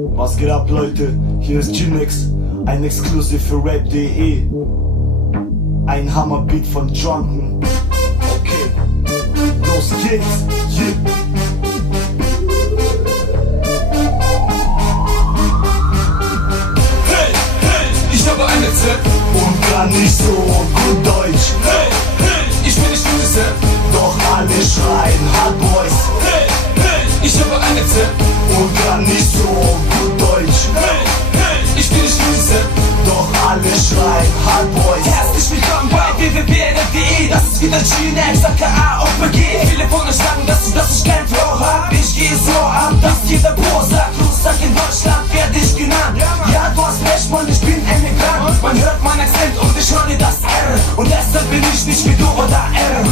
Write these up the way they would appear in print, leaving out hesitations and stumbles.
Was geht ab, Leute? Hier ist G-Nex, ein Exclusive für Rap.de. Ein Hammerbeat von Drunken. Okay, los geht's, yeah. Hey, hey, ich habe eine Z Und kann nicht so gut Deutsch. Hey, hey, ich bin nicht UNICEF. Doch alle schreien Hard Boys. Hey, hey, ich habe eine Z Und kann nicht so gut Deutsch. Hey, hey, ich bin nicht UNICEF. Doch alle schreien Hard Boys. Herzlich willkommen bei www.rap.de. Das ist wieder G-Nex, aka OPG. Viele von euch sagen, dass ich kein Flow hab. Ich gehe so ab, dass jeder Pro sagt, Rucksack in Deutschland werd ich genannt. Ja, du hast recht, Mann, ich bin Emigrant. Man hört meinen Akzent und ich höre das R. Und deshalb bin ich nicht wie du oder R,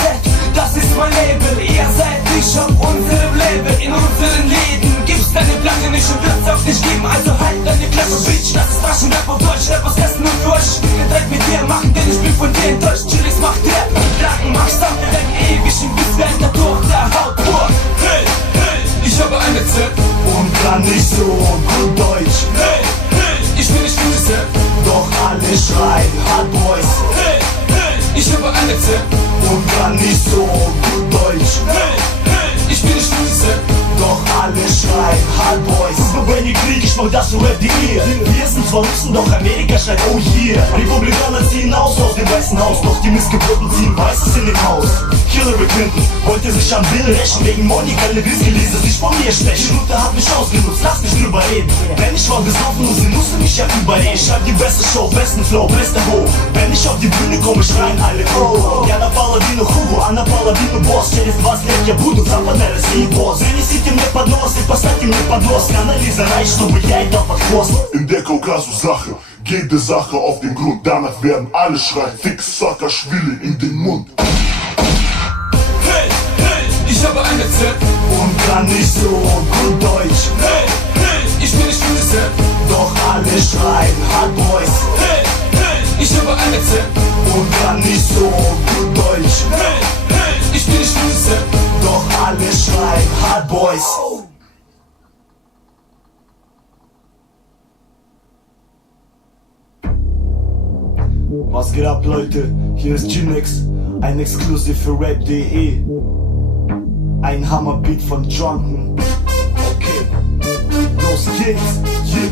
Z, das ist mein Label. Ihr seid nicht auf unserem Label. In unseren Läden gibt's deine Platte nicht und wird's auch nicht geben. Also halt deine Klappe, Bitch. Das ist Taschenrap auf Deutsch, Rap aus Hessen und durch. Dreck mit dir machen, denn ich bin von dir enttäuscht. Chillis macht Rap, Lagen mach Sammel, denn ewig im Bisswelt der Tod, der Haut pur. Hey, hey, ich habe eine Z Und kann nicht so gut Deutsch. Hey, hey, ich bin nicht UNICEF. Doch alle schreien Hard Boys. Hey, hey, ich habe eine Z Und kann nicht so gut Deutsch. Hey, hey, ich bin nicht UNICEF. Doch alle schreien Hard Boys. Wenn ihr Krieg, ich mach das so Rap wie ihr. Wir sind zwar Russen, doch Amerika schreit oh yeah. Republikaner ziehen aus dem Weißen Haus. Doch die Missgeburten ziehen Weißes in den Haus. Hillary Clinton wollte sich an Bill rächen. Wegen Monika Lewinsky ließ er sich von mir sprechen. Luther hat mich ausgenutzt, lass mich drüber reden. Wenn ich war besoffen und sie musste mich ja überreden. Ich hab die beste Show, besten Flow, beste Ho. Wenn ich auf die Bühne komme, schreien alle oh. Я напала Дину Хугу, а напала Дину Босс. Через 20 лет я буду западной России босс. Занесите мне поднос и поставьте мне поднос. Канализа рай, чтобы я ей дал под хвост. In der Kaukasus-Sache geht der Sache auf den Grund. Danach werden alle schreien, Fix Saakashvili in den Mund. Hey, hey, ich habe eine Z Und kann nicht so gut Deutsch. Hey, hey, ich bin nicht UNICEF. Doch alle schreien Hard Boys. Hey, hey, ich habe eine Z Und kann nicht so gut Deutsch. Hey, hey, ich bin nicht UNICEF. Doch alle schreien Hard Boys. Was geht ab, Leute? Hier ist G-Nex, ein Exclusive für Rap.de. Ein Hammerbeat von Drunken. Okay, los geht's, yeah.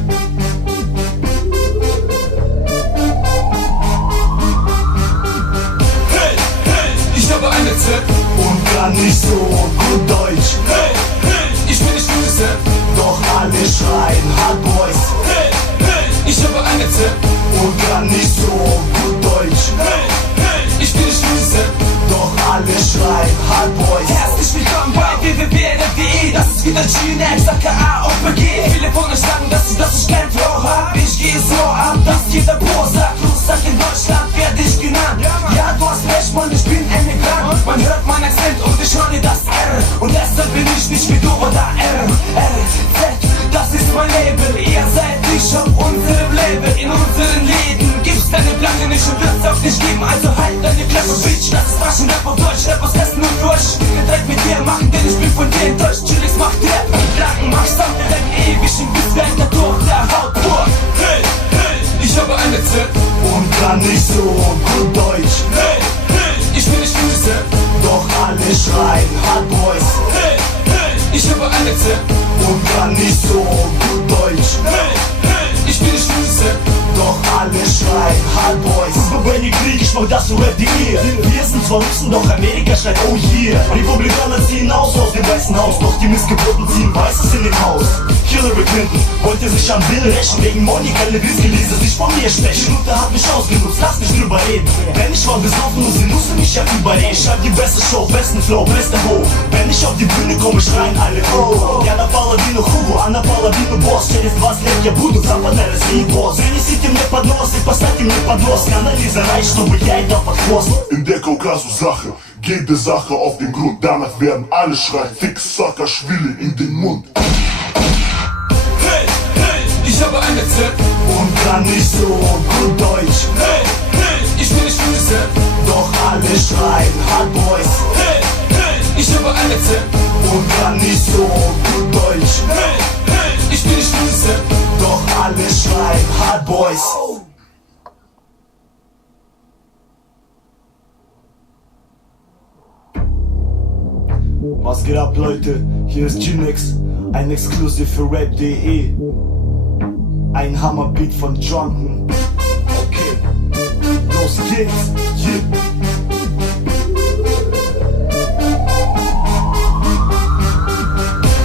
Hey, hey, ich habe eine Z Und kann nicht so gut Deutsch. Hey, hey, ich bin nicht UNICEF. Doch alle schreien Hard Boys. Hey, hey, ich habe eine Z Und kann nicht so gut Deutsch. Hey, hey, ich bin nicht UNICEF. Doch alle schreien Hard Boys. Herzlich willkommen bei www.rap.de. Das ist wieder G-Nex, aka OPG. Viele von euch sagen, dass ich kein Flow hab. Ich gehe so ab, dass jeder Pro sagt, Rucksack in Deutschland werd ich genannt. Ja, du hast recht, Mann, ich bin Emigrant. Man hört meinen Akzent und ich höre das R. Und deshalb bin ich nicht wie du oder R, Z, das ist mein Label. Ihr seid nicht auf unserem Label. In unseren Läden gibt's deine Platte nicht und wird's auch nicht geben. Also halt deine Klappe, Bitch. Das ist Taschenrap auf Deutsch, Rap aus Hessen und durch. Dreck mit dir machen, denn ich bin von dir enttäuscht. Chillis macht Rap, Lagen mach Sammel, denn ewig im Bisswelt der Tod, der Haut pur. Hey, hey, ich habe eine Z Und kann nicht so gut Deutsch. Hey, hey, ich bin nicht UNICEF. Doch alle schreien Hard Boys. Hey, hey, ich habe eine Z Und kann nicht so gut Deutsch. Hey, hey, ich bin nicht UNICEF. Doch alle schreien Hard Boys. Wenn ihr Krieg, ich mach das so Rap wie ihr. Wir sind zwar Russen, doch Amerika schreit oh yeah. Republikaner ziehen aus dem Weißen Haus. Doch die Missgeburten ziehen Weißes in den Haus. Hillary Clinton wollte sich an Bill rächen. Wegen Monika Lewinsky ließ er sich von mir sprechen. Luther hat mich ausgenutzt, lass mich drüber reden. Wenn ich war besoffen und sie musste mich ja überreden. Ich hab die beste Show, besten Flow, beste Ho. Wenn ich auf die Bühne komme, schreien alle oh. Я напала Дину Хугу, а напала Дину Босс. Через 20 лет я буду западной России босс. Занесите мне поднос и поставьте мне поднос. Канализа рай, чтобы я ей дал под хвост. In der Kaukasus-Sache geht der Sache auf den Grund. Danach werden alle schreien, Fix Saakashvili in den Mund. Hey, hey, ich habe eine Z Und kann nicht so gut Deutsch. Hey, hey, ich bin nicht UNICEF. Doch alle schreien Hard Boys. Hey, hey, ich habe eine Z Und kann nicht so gut Deutsch. Hey, hey, ich bin Was geht ab, Leute? Hier ist G-Nex, ein Exclusive für Rap.de. Ein Hammerbeat von Drunken. Okay, los geht's, yeah.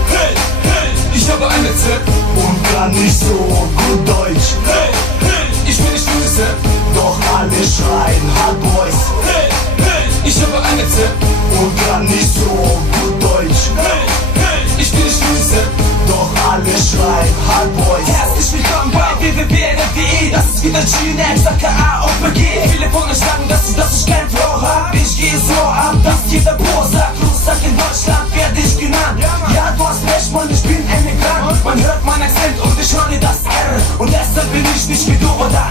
Hey, hey, ich habe ein Rezept Und kann nicht so gut Deutsch. Hey, hey, ich bin nicht gutes Rap Doch alle schreien Hard Boys. Hey, hey, ich habe ein Rezept Und kann nicht so gut Deutsch. Hey, hey, ich bin nicht gutes Rap Doch alle schreien Hard Boys. Herzlich willkommen bei www.rap.de. Das ist wieder G-Nex, aka OPG. Viele von euch sagen, dass ich kein Flow hab. Ich gehe so ab, dass jeder Pro sagt, Rucksack in Deutschland werde ich genannt. Ja, du hast recht, Mann, ich bin Emigrant. Man hört meinen Akzent und ich höre das R. Und deshalb bin ich nicht wie du oder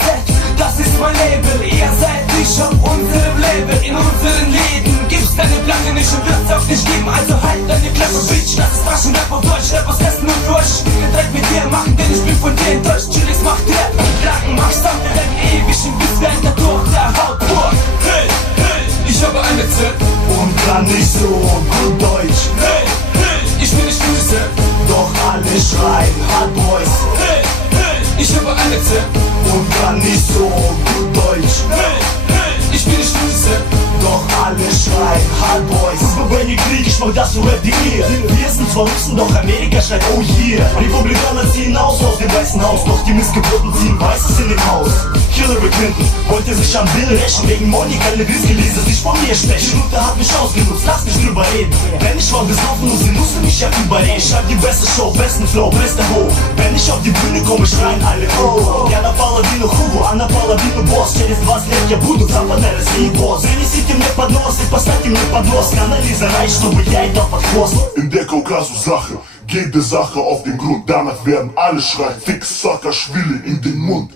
Z, das ist mein Label. Ihr seid nicht auf unserem Label. In unseren Läden gibt's deine Platte nicht und wird's auch nicht geben. Also halt deine Klappe, Bitch, das ist Taschenrap auf Deutsch. Rap aus Hessen und Furch. Ich will direkt mit dir machen, denn ich bin von dir enttäuscht. Chillis macht Rap, Lacken macht Sound, wir rennen ewig im Bisswerk durch der Haut pur. Hey, hey, ich habe ein Rezept Und kann nicht so gut Deutsch. Hey, hey, ich bin nicht gutes Rap Doch alle schreien Hard Boys. Hey, hey, ich habe ein Rezept Und kann nicht so gut Deutsch. Hey, hey, ich bin nicht gutes Rap Doch alle schreien Hard Boys. Wenn ihr Krieg, ich mach das so Rap wie ihr. Wir sind zwar Russen, doch Amerika schreit oh yeah. Republikaner ziehen aus dem Weißen Haus. Doch die Missgeburten ziehen Weißes in den Haus. Hillary Clinton wollte sich am Bill rächen. Wegen Monika Lewinsky ließ es sich von mir sprechen. Und er hat mich ausgenutzt, lass mich drüber reden. Wenn ich war besoffen und sie musste mich ja überreden. Ich hab die beste Show, besten Flow, beste Ho. Wenn ich auf die Bühne komme, schreien alle oh. Я напала вину Хугу, а напала вину босс. Через 20 лет я буду западной России босс. Занесите мне поднос и поставьте мне поднос. Канализа рай, чтобы я едал под хвост. In der Kaukasus-Sache geht der Sache auf den Grund. Danach werden alle schreien, Fix Saakashvili in den Mund.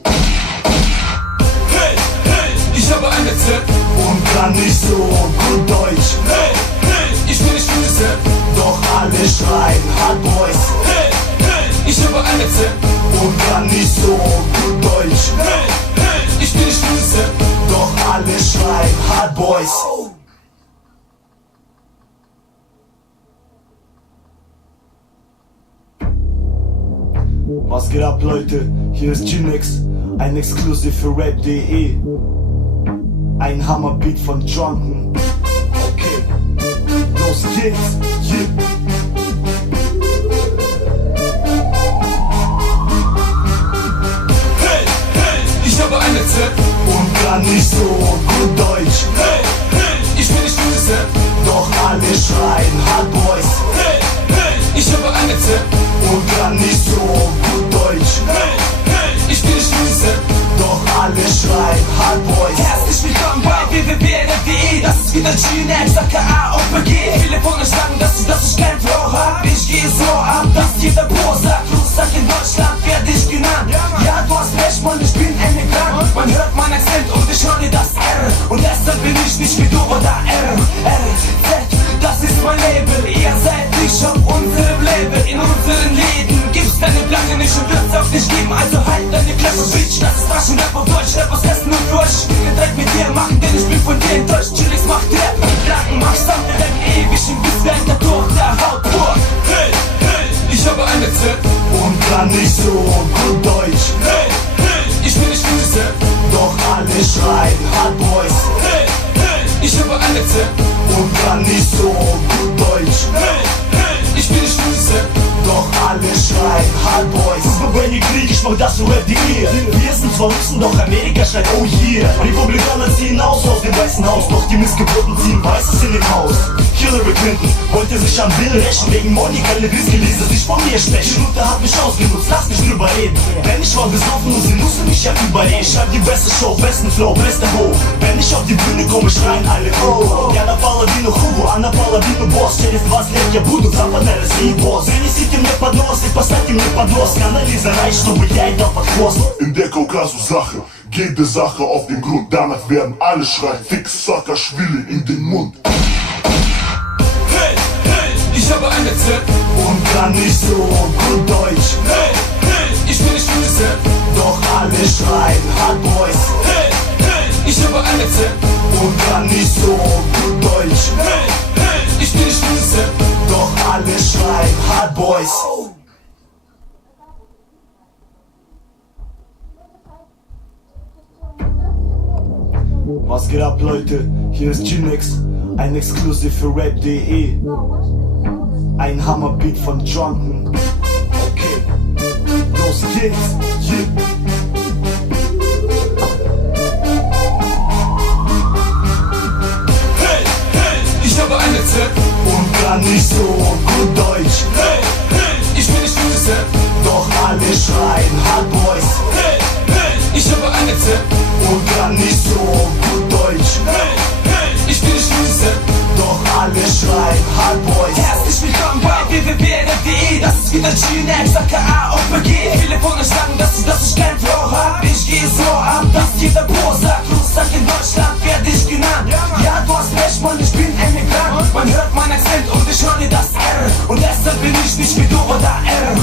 Hey, hey, ich habe ein Rezept Und kann nicht so gut Deutsch. Hey, hey, ich bin nicht gutes Rap Doch alle schreien Hard Boys. Hey, hey, ich habe ein Rezept Und kann nicht so gut Deutsch. Hey, hey, ich bin nicht gutes Rap Doch alle schreien Hard Boys. Was geht ab, Leute? Hier ist G-Nex, ein Exclusive für Rap.de. Ein Hammerbeat von Drunken. Okay, los geht's, yeah. Hey, hey, ich habe ein Rezept Und kann nicht so gut Deutsch. Hey, hey, ich bin nicht gutes Rap Doch alle schreien Hard Boys. Hey, hey, ich habe ein Rezept Und kann nicht so gut Deutsch. Hey, hey, ich bin nicht gutes Rap Doch alle schreien Hard Boys. Herzlich willkommen bei www.rap.de. Das ist wieder G-Nex, aka OPG. Viele von euch sagen, dass ich kein Flow hab. Ich gehe so ab, dass jeder Pro sagt, Rucksack in Deutschland werde ich genannt. Ja, du hast recht, Mann, ich bin Emigrant. Man hört meinen Akzent und ich höre das R. Und deshalb bin ich nicht wie du oder Z, das ist mein Label. Ihr seid nicht auf unserem Label. In unseren Läden gibt's deine Platte nicht und wird's auch nicht geben. Also halt deine Klappe, Bitch, das ist Taschenrap auf Deutsch. Rap aus Hessen und Furch. Ich will direkt mit dir machen, denn ich bin von dir enttäuscht. Chillis macht Rap, Lacken macht Sound, wir rennen ewig im Bisswerk durch der Haut pur. Hey, hey, ich habe ein Rezept Und kann nicht so gut Deutsch. Hey, hey, ich bin nicht gutes Rap Doch alle schreien Hard Boys. Hey, hey, ich habe ein Rezept Und kann nicht so gut Deutsch. Hey, hey, ich bin nicht gutes Rap Doch alle schreien Hard Boys. Wenn ihr Krieg, ich mach das so Rap wie ihr. Wir sind zwar Russen, doch Amerika schreit oh yeah. Republikaner ziehen aus dem Weißen Haus. Doch die Missgeburten ziehen Weißes in den Haus. Hillary Clinton wollte sich am Bill rächen. Wegen Monika Lewinsky ließ es sich von mir sprechen. Und er hat mich ausgenutzt, lass mich drüber reden. Wenn ich war besoffen und sie musste mich ja überreden. Ich hab die beste Show, besten Flow, beste Ho. Wenn ich auf die Bühne komme, schreien alle oh. Я напала вину Хугу, а напала вину босс. Через 20 лет я буду западной России босс. Занесите мне поднос и поставьте мне поднос. Канализа рай, чтобы я едал под хвост. In der Kaukasus-Sache geht der Sache auf den Grund. Danach werden alle schreien, Fix Saakashvili in den Mund. Hey, hey, ich habe ein Rezept Und kann nicht so gut Deutsch. Hey, hey, ich bin nicht gutes Rap Doch alle schreien Hard Boys. Hey, hey, ich habe ein Rezept Und kann nicht so gut Deutsch. Hey, hey, Boys. Was geht ab, Leute? Hier ist G-Nex, ein Exclusive für Rap.de. Ein Hammerbeat von Drunken. Okay, los geht's, yeah. Hey, hey, ich habe ein Rezept Und kann nicht so gut Deutsch. Hey, hey, ich bin nicht gutes Rap Doch alle schreien Hard Boys. Hey, hey, ich habe ein Rezept Und kann nicht so gut Deutsch. Hey, hey, ich bin nicht gutes Rap Doch alle schreien Hard Boys. Herzlich willkommen bei www.rap.de. Das ist wieder G-Nex, aka OPG. Viele von euch sagen, dass ich kein Flow hab. Ich gehe so ab, dass jeder Pro sagt, Russland in Deutschland werd ich genannt. Ja, du hast recht, Mann, ich bin Emigrant. Man hört meinen Akzent und ich höre dir das R. Und deshalb bin ich nicht wie du oder R.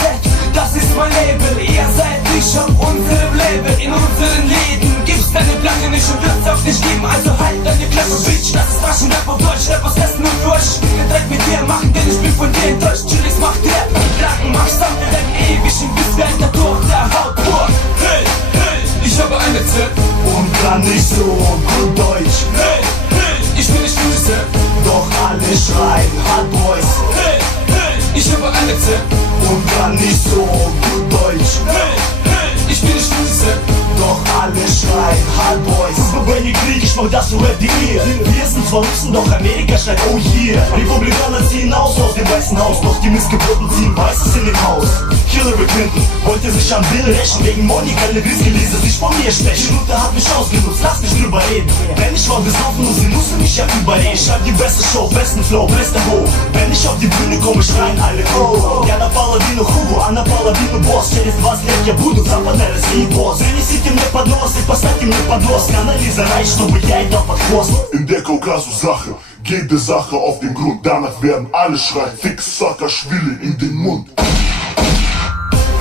Z, das ist mein Label. Ihr seid nicht auf unserem Label. In unseren Läden gibt's deine Blanke nicht und wird's auch nicht geben. Also halt deine Klappe, Bitch. Das ist Taschenrap auf Deutsch, Rap aus Hessen und durch. Ich will direkt mit dir machen, denn ich bin von dir enttäuscht. Chillis macht Rap, Blanken macht Sound, denn ewig im Biss wie ein Tattoo auf der Haut pur. Hey, hey, ich habe ein Rezept Und kann nicht so gut Deutsch. Hey, hey, ich bin nicht gutes Rap Doch alle schreien Hard Boys. Hey, hey, ich habe ein Rezept Und kann nicht so gut Deutsch. Hey, hey, ich bin nicht gutes Rap Doch alle schreien Hard Boys. Wenn ihr Krieg, ich mach das für Rap.de. Wir sind zwar Russen, doch Amerika schreit oh yeah. Republikaner ziehen aus dem Weißen Haus. Doch die Missgeburten ziehen Weißes in den Haus. Hillary Clinton wollte sich an Bill rächen. Wegen Monika Lewinsky ließ er sich von mir stechen. Luther hat mich ausgenutzt, lass mich drüber reden. Wenn ich war besoffen und sie musste mich ja überreden. Ich hab die beste Show, besten Flow, beste Ho. Wenn ich auf die Bühne komme, schreien alle oh. Я напала Дину Хугу, а напала Дину Босс. Через 20 лет я буду западной России босс. Принесите мне поднос и поставьте мне поднос. Анализа рай, чтобы я и дал под хвост. In der Kaukasus-Sache geht der Sache auf den Grund. Danach werden alle schreien, Fix Saakashvili in den Mund.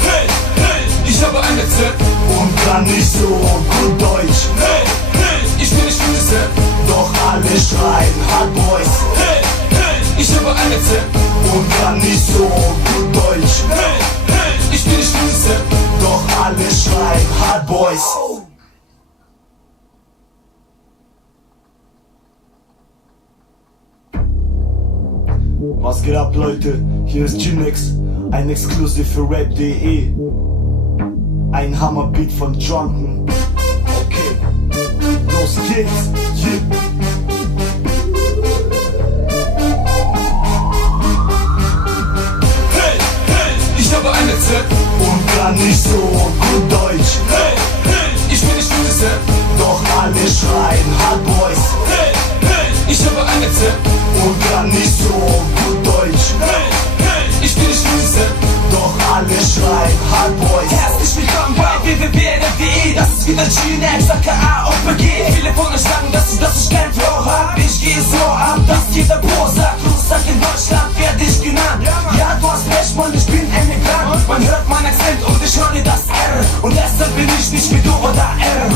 Hey, hey, ich habe ein Rezept Und kann nicht so gut Deutsch. Hey, hey, ich bin nicht gutes Rap Doch alle schreien Hard Boys. Hey, hey, ich habe ein Rezept Und kann nicht so gut Deutsch. Hey, hey, ich bin nicht gutes Rap Doch alle schreien Hard Boys. Was geht ab, Leute? Hier ist G-Nex, ein Exclusive für Rap.de. Ein Hammerbeat von Drunken. Okay, los geht's, yeah. Hey, hey, ich habe ein Rezept Und kann nicht so gut Deutsch. Hey, hey, ich bin nicht gutes Rap Doch alle schreien Hard Boys. Hey, hey, ich habe ein Rezept Und kann nicht so gut Deutsch. Hey, hey, ich bin nicht gutes Rap Doch alle schreien Hard Boys. Herzlich willkommen bei www.rap.de. Das ist wieder G-Nex, aka OPG. Viele von euch sagen, dass ich kein Flow hab. Ich gehe so ab, dass jeder Pro sagt, Russland in Deutschland werd ich genannt. Ja, du hast recht, Mann, ich bin Emigrant. Man hört meinen Akzent und ich höre dir das R. Und deshalb bin ich nicht wie du oder R.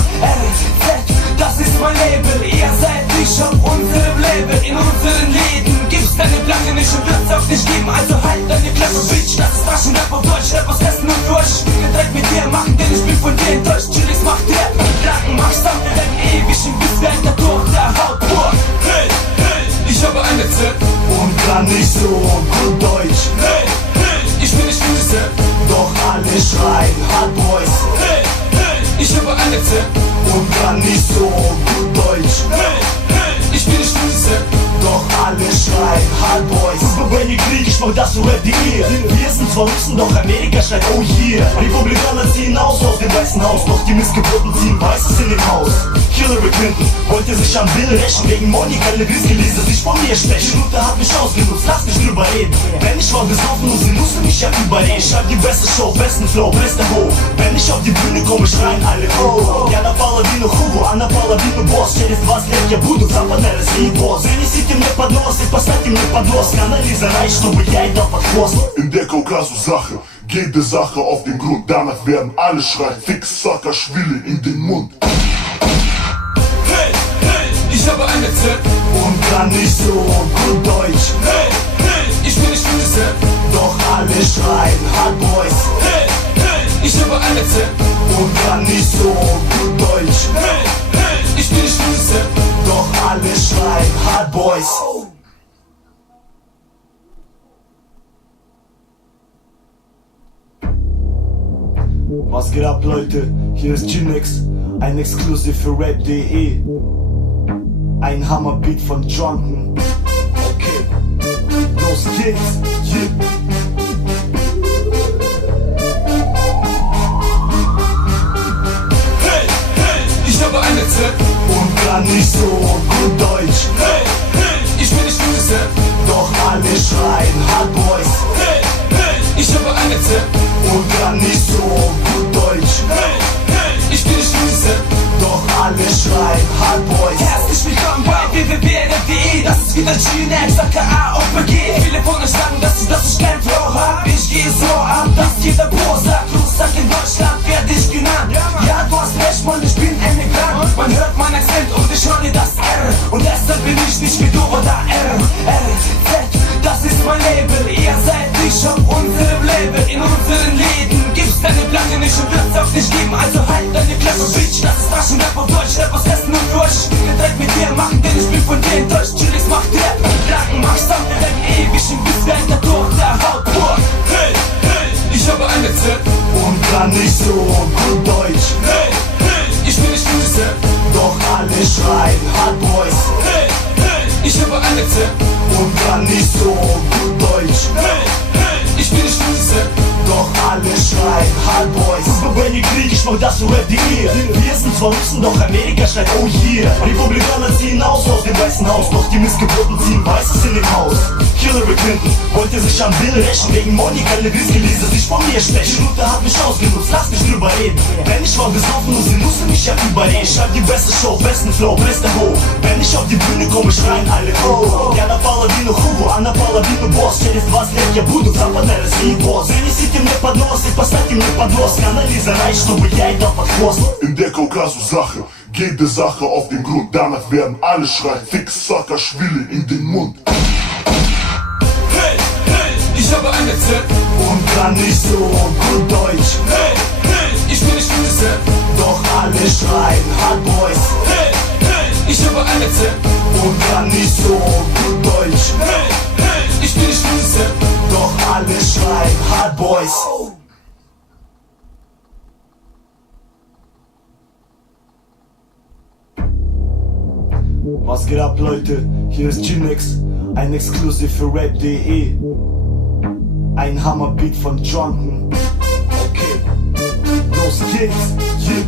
Z, das ist mein Label. Ihr seid nicht auf unserem Label. In unseren Läden gibt's deine Blanke nicht und wird's auch nicht geben. Also halt deine Klappe, Bitch. Das ist Taschenrap auf Deutsch, Rap aus Hessen und durch. Ich will direkt mit dir machen, denn ich bin von dir enttäuscht. Chillis macht Rap, Blanken macht Sound, denn ewig im Biss wie ein Tattoo auf der Haut pur. Hey, hey, ich habe ein Rezept Und kann nicht so gut Deutsch. Hey, hey, ich bin nicht gutes Rap Doch alle schreien Hard Boys. Hey, hey, ich habe ein Rezept Und kann nicht so gut Deutsch. Hey, hey, ich bin nicht gutes Rap Doch alle schreien Hard Boys. Wenn ihr Krieg, ich mach das für Rap.de. Wir sind zwar Russen, doch Amerika schreit oh yeah. Republikaner ziehen aus dem Weißen Haus. Doch die Missgeburten ziehen Weißes in den Haus. Hillary Clinton wollte sich an Bill rächen. Wegen Monika Lewinsky ließ er sich von mir stechen. Luther hat mich ausgenutzt, lass mich drüber reden. Wenn ich war besoffen und sie musste mich ja überreden. Ich hab die beste Show, besten Flow, beste Ho. Wenn ich auf die Bühne komme, schreien alle oh. Я напала Дину Хугу, а напала Дину Босс. Через 20 лет я буду западной России босс. Принесите мне поднос и поставьте мне поднос. Анализа рай, чтобы я и дал под хвост. In der Kaukasus-Sache geht der Sache auf den Grund. Danach werden alle schreien, Fix Saakashvili in den Mund. Hey, hey, ich habe ein Rezept Und kann nicht so gut Deutsch. Hey, hey, ich bin nicht gutes Rap Doch kann nicht so gut Deutsch. Hey, hey, ich bin nicht Füße, Doch alle schreien Hard Boys. Was geht ab, Leute? Hier ist G-Nex, ein Exclusive für Rap.de. Ein Hammerbeat von Drunken. Okay, los geht's. Yeah. hey, hey, ich habe eine Z. Und kann nicht so gut Deutsch. Hey, hey, ich bin nicht Füße, Doch alle schreien Hard Boys. hey, hey, ich habe eine Z. Und kann nicht so gut Deutsch. Hey, hey, ich bin nicht Füße, Doch alle schreien Hard Boys. Herzlich willkommen bei www.rap.de. Das ist wieder G-Nex, aka OPG. Viele von euch sagen, dass ich kein Flow hab. Ich gehe so ab, dass jeder Pro sagt, Rucksack in Deutschland werde ich genannt. Ja, du hast recht, Mann, ich bin Emigrant. Man hört meinen Akzent und ich höre das R. Und deshalb bin ich nicht wie du oder R. Z, das ist mein Label. Ihr seid nicht auf unserem Label. In unseren Läden gibt's deine Platte nicht und wird's auch nicht geben. Also halt deine Klappe, Bitch. Das ist Taschenrap auf Deutsch, Rap aus Hessen und durch. Ich will direkt mit dir machen, denn ich bin von dir enttäuscht. Chillis macht Rap, Lagen mach Sound, der bleibt ewig im Biss, während der Tod der Haut pur. hey, hey, ich habe eine Z. Und kann nicht so gut Deutsch. Hey, hey, ich bin nicht Füße, Doch alle schreien Hard Boys. hey, hey, ich habe eine Z. Und kann nicht so gut Deutsch. Hey, hey, ich bin nicht Füße, Doch alle schreien Hard Boys. Wenn ihr Krieg, ich mach das für Rap.de. Wir sind zwar Russen, doch Amerika schreit oh yeah. Republikaner ziehen aus dem Weißen Haus. Doch die Missgeburten ziehen Weißes in den Haus. Hillary Clinton wollte sich an Bill rächen. Wegen Monika Lewinsky ließ er sich von mir stechen. Luther hat mich ausgenutzt, lass mich drüber reden. Wenn ich mal besoffen und sie musste mich ja überreden. Ich schreib die beste Show, besten Flow, beste Ho. Wenn ich auf die Bühne komme, schreien alle oh. Я напала вину Хугу, а напала вину босс. Через 20 лет я буду западной России босс. Принесите мне поднос и поставьте мне поднос. Анализа рай, чтобы я ей дал под хвост. In der Kaukasus-Sache geht die Sache auf den Grund. Danach werden alle schreien, Fix Saakashvili in den Mund. hey, hey, ich habe eine Z. Und kann nicht so gut Deutsch. Hey, hey, ich bin nicht Füße, Doch alle schreien Hard Boys. hey, hey, ich habe eine Z. Und kann nicht so gut Deutsch. Hey, hey, ich bin nicht Füße, Doch alle schreien Hard Boys. Was geht ab, Leute? Hier ist G-Nex, ein Exclusive für Rap.de. Ein Hammerbeat von Drunken. Okay, los geht's. Yeah.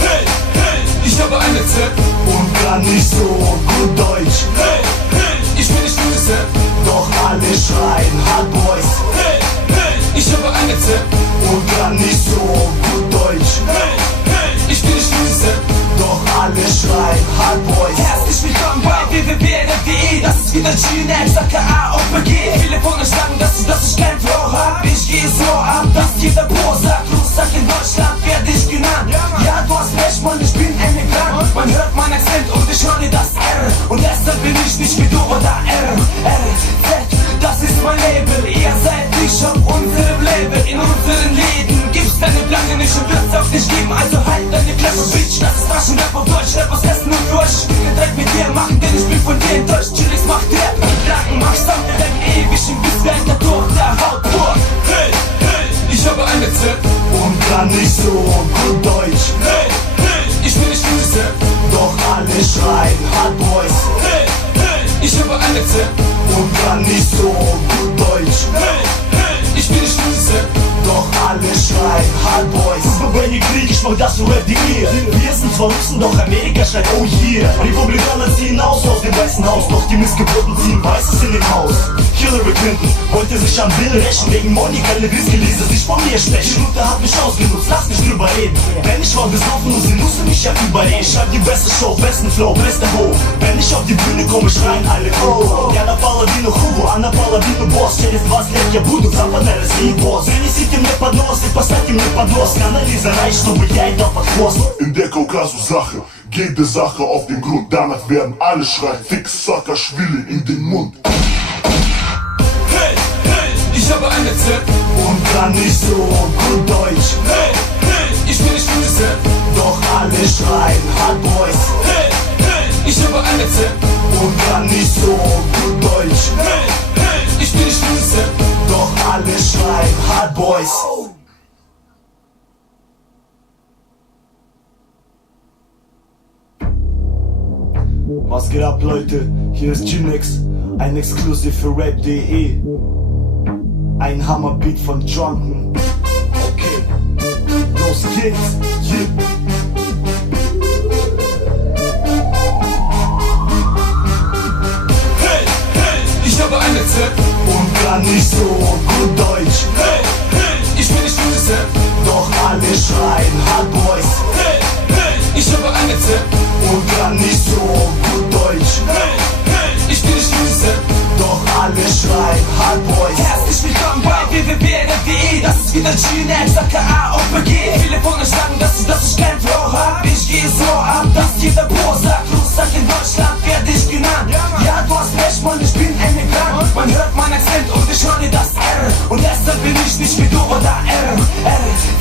hey, hey, ich habe eine Z. Und kann nicht so gut Deutsch. Hey, hey, ich bin nicht Füße, Doch alle schreien Hard Boys. hey, hey, ich habe eine Z. Und kann nicht so gut Deutsch. Hey, hey, ich bin nicht Füße, Doch alle schreien Hard Boys. Herzlich willkommen bei www.rap.de. Das ist wieder G-Nex, aka OPG. Viele von euch sagen, dass ich kein Flow hab. Ich gehe so ab, dass jeder Pro sagt, Rucksack in Deutschland werde ich genannt. Ja, du hast recht, Mann, ich bin Emigrant. Man hört meinen Akzent und ich höre das R. Und deshalb bin ich nicht wie du oder R. Z, das ist mein Label. Ihr seid nicht auf unserem Label. In unseren Läden gibt's deine Platte nicht und wird's auch nicht geben. Also halt deine Klappe, Bitch. Das ist Taschenrap auf Deutsch, Rap aus Hessen und durch. Ich will direkt mit dir machen, denn ich bin von dir enttäuscht. Chillis macht Rap, Lagen mach Sound, der bleibt ewig im Biss, während der Tod der Haut pur. hey, hey, ich habe eine Z. Und kann nicht so gut Deutsch. Hey, hey, ich bin nicht Füße, Doch alle schreien Hard Boys. hey, hey, ich habe eine Z. Und kann nicht so gut Deutsch. Hey, hey, ich bin nicht Füße, Doch alle schreien Hard Boys. Wenn ihr Krieg, ich mach das für Rap.de. Wir sind zwar Russen, doch Amerika schreit oh yeah. Republikaner ziehen aus dem Weißen Haus. Doch die Missgeburten ziehen Weißes in den Haus. Hillary Clinton wollte sich an Bill rächen. Wegen Monika Lewinsky ließ er sich von mir stechen. Luther hat mich ausgenutzt, lass mich drüber reden. Wenn ich mal besoffen und sie musste mich ja überreden. Ich schreib die beste Show, besten Flow, beste Ho. Wenn ich auf die Bühne komme, schreien alle oh. Я напала вину Хугу, а напала вину босс. Через 20 лет я буду западной России босс. Принесите мне поднос и поставьте мне поднос. Анализа рай, чтобы я ей дал под хвост. In der Kaukasus-Sache geht die Sache auf den Grund. Danach werden alle schreien, Fix Saakashvili in den Mund. hey, hey, ich habe ein Rezept und kann nicht so gut Deutsch. Hey, hey, ich bin nicht Rezept, Doch alle schreien Hard Boys. hey, hey, ich habe ein Rezept Und kann nicht so gut Deutsch. Hey, hey, ich bin nicht Rezept, Doch alle schreien Hard Boys. Was geht ab, Leute? Hier ist G-Nex, ein Exclusive für Rap.de. Ein Hammerbeat von Drunken. Okay, los geht's, yeah. hey, hey, ich habe ein Rezept Und kann nicht so gut Deutsch. Hey, hey, ich bin nicht Rezept, Doch alle schreien Hard Boys. hey, hey, ich habe ein Rezept Und kann nicht so gut Deutsch. Hey, hey, ich bin nicht Rezept, Doch alle schreien Hard Boys. Herzlich willkommen bei www.rap.de. Das ist wieder G-Nex, aka OPG. Viele von euch sagen, dass ich kein Flow hab. Ich gehe so ab, dass jeder Pro sagt, Rucksack in Deutschland werde ich genannt. Ja, du hast recht, Mann, ich bin Emigrant. Man hört meinen Akzent und ich höre das R. Und deshalb bin ich nicht wie du oder R.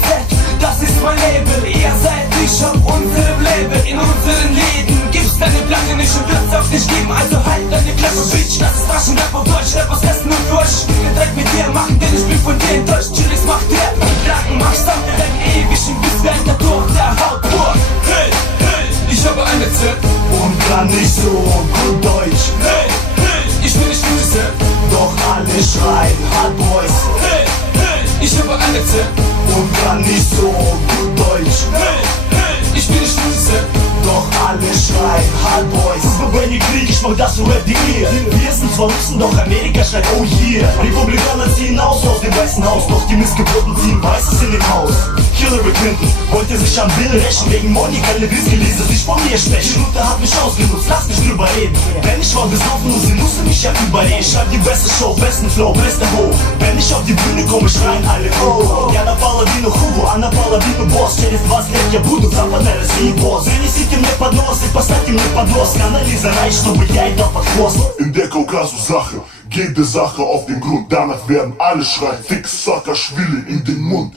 Z, das ist mein Label. Ihr seid nicht auf unserem Label. In unseren Läden gibt's deine Platte nicht und wird's auch nicht geben. Also halt deine Klappe, Bitch. Das ist Taschenrap auf Deutsch, Rap aus Hessen und Furch. Ich will direkt mit dir machen, denn ich bin von dir enttäuscht. Chillis macht Rap, Lacken macht Sound, wir werden ewig im Bisswerk der durch der Haut pur. hey, hey, ich habe ein Rezept Und kann nicht so gut Deutsch. Hey, hey, ich bin nicht Rezept, Doch alle schreien Hard Boys. hey, hey, ich habe ein Rezept Und kann nicht so gut Deutsch. Hey, hey, ich bin nicht Rezept, Doch alle schreien Hard Boys. Wenn ihr Krieg, ich mach das für Rap.de. Wir sind zwar Russen, doch Amerika schreit oh yeah. Republikaner ziehen aus dem Weißen Haus. Doch die Missgeburten ziehen Weißes in den Haus. Hillary Clinton wollte sich an Bill rächen. Wegen Monika Lewinsky ließ es sich von mir sprechen. Und er hat mich ausgenutzt, lass mich drüber reden. Wenn ich war besoffen und sie musste mich ja überreden. Ich hab die beste Show, besten Flow, beste Ho. Wenn ich auf die Bühne komme, schreien alle oh. Я напала вину Хугу, а напала вину босс. Через 20 лет я буду западной России босс. Принесите мне поднос и поставьте мне поднос. Канали зарай, чтобы я и дал под хвост. In der Kaukasus-Sache geht der Sache auf den Grund. Danach werden alle schreien, Fix Saakashvili in den Mund.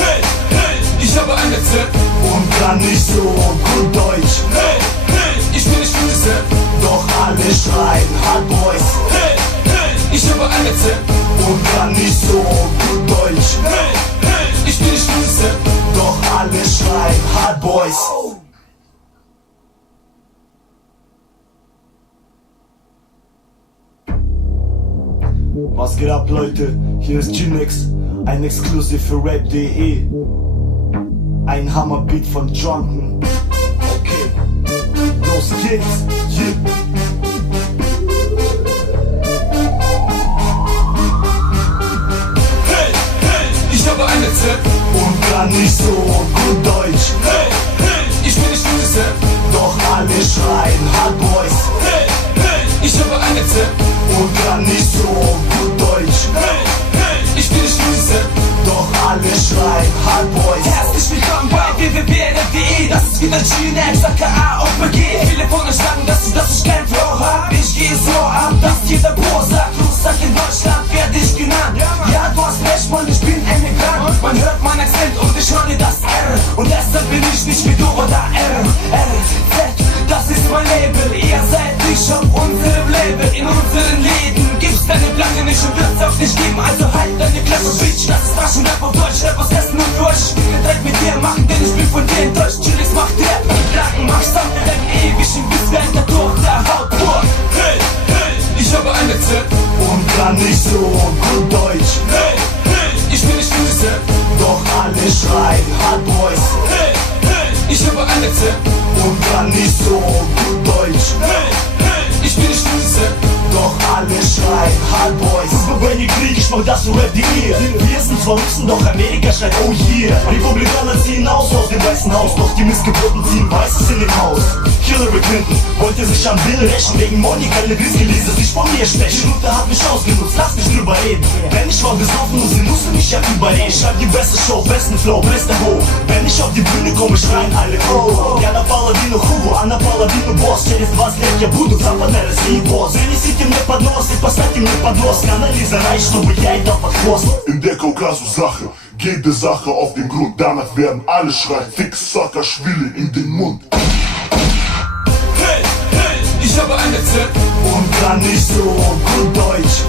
hey, hey, ich habe ein Rezept Und kann nicht so gut Deutsch. Hey, hey, ich bin nicht Rezept, Doch alle schreien Hard Boys. hey, hey, ich habe ein Rezept Und kann nicht so gut Deutsch. Hey, hey, ich bin nicht Rezept, Doch alle schreien Hard Boys. Was geht ab, Leute? Hier ist G-Nex, ein Exclusive für Rap.de. Ein Hammerbeat von Drunken. Okay, los geht's, yeah. hey, hey, ich habe ein Rezept Und kann nicht so gut Deutsch. Hey, hey, ich bin nicht Rezept, Doch alle schreien Hard Boys. hey, hey, ich habe ein Rezept Und kann nicht so gut Deutsch. Hey, hey, ich bin nicht Rezept, Doch alle schreien Hard Boys. Herzlich willkommen bei www.rap.de. Das ist wieder G-Nex, aka OPG. Viele von euch sagen, dass ich kein Flow hab. Ich gehe so ab, dass jeder Pro sagt, Rucksack in Deutschland werde ich genannt. Ja, du hast recht, Mann, ich bin Emigrant. Man hört meinen Akzent und ich höre das R. Und deshalb bin ich nicht wie du oder R. Z, das ist mein Label. Ihr seid nicht auf unserem Label. In unseren Läden gibt's deine Platte nicht und wird's auch nicht geben. Also halt deine Klappe, Bitch. Das ist Taschenrap auf Deutsch, Rap aus Hessen und Furch. Ich will direkt mit dir machen, denn ich bin von dir enttäuscht. Chillis macht Rap, Lacken macht Sound, wir werden ewig im Bisswerk der durch der Haut pur. hey, hey, ich habe ein Rezept Und kann nicht so gut Deutsch. Hey, hey, ich bin nicht Rezept, Doch alle schreien Hard Boys. hey, hey, ich habe ein Rezept Und kann nicht so gut Deutsch. Hey, hey, ich bin nicht Rezept, Doch alle schreien Hard Boys. Wenn ihr Krieg, ich mach das für Rap.de. Wir sind zwar Russen, doch Amerika schreit oh yeah. Republikaner ziehen aus dem Weißen Haus. Doch die Missgeburten ziehen Weißes in den Haus. Hillary Clinton wollte sich an Bill rächen. Wegen Monika Lewinsky ließ es sich von mir sprechen. Und er hat mich ausgenutzt, lass mich drüber reden. Wenn ich war besoffen und sie musste mich ja überreden. Ich hab die beste Show, besten Flow, beste Ho. Wenn ich auf die Bühne komme, schreien alle oh. Я напала вину Хугу, а напала вину босс. Через 20 лет я буду западной России босс. Принесите мне поднос вопрос и поставьте мне поднос. Анализа рай, чтобы я и дал под хвост. In der Kaukasus-Sache geht die Sache auf den Grund. Danach werden alle schreien, Fix Saakashvili in den Mund. Hey, hey, ich habe ein Rezept Und kann nicht so gut Deutsch.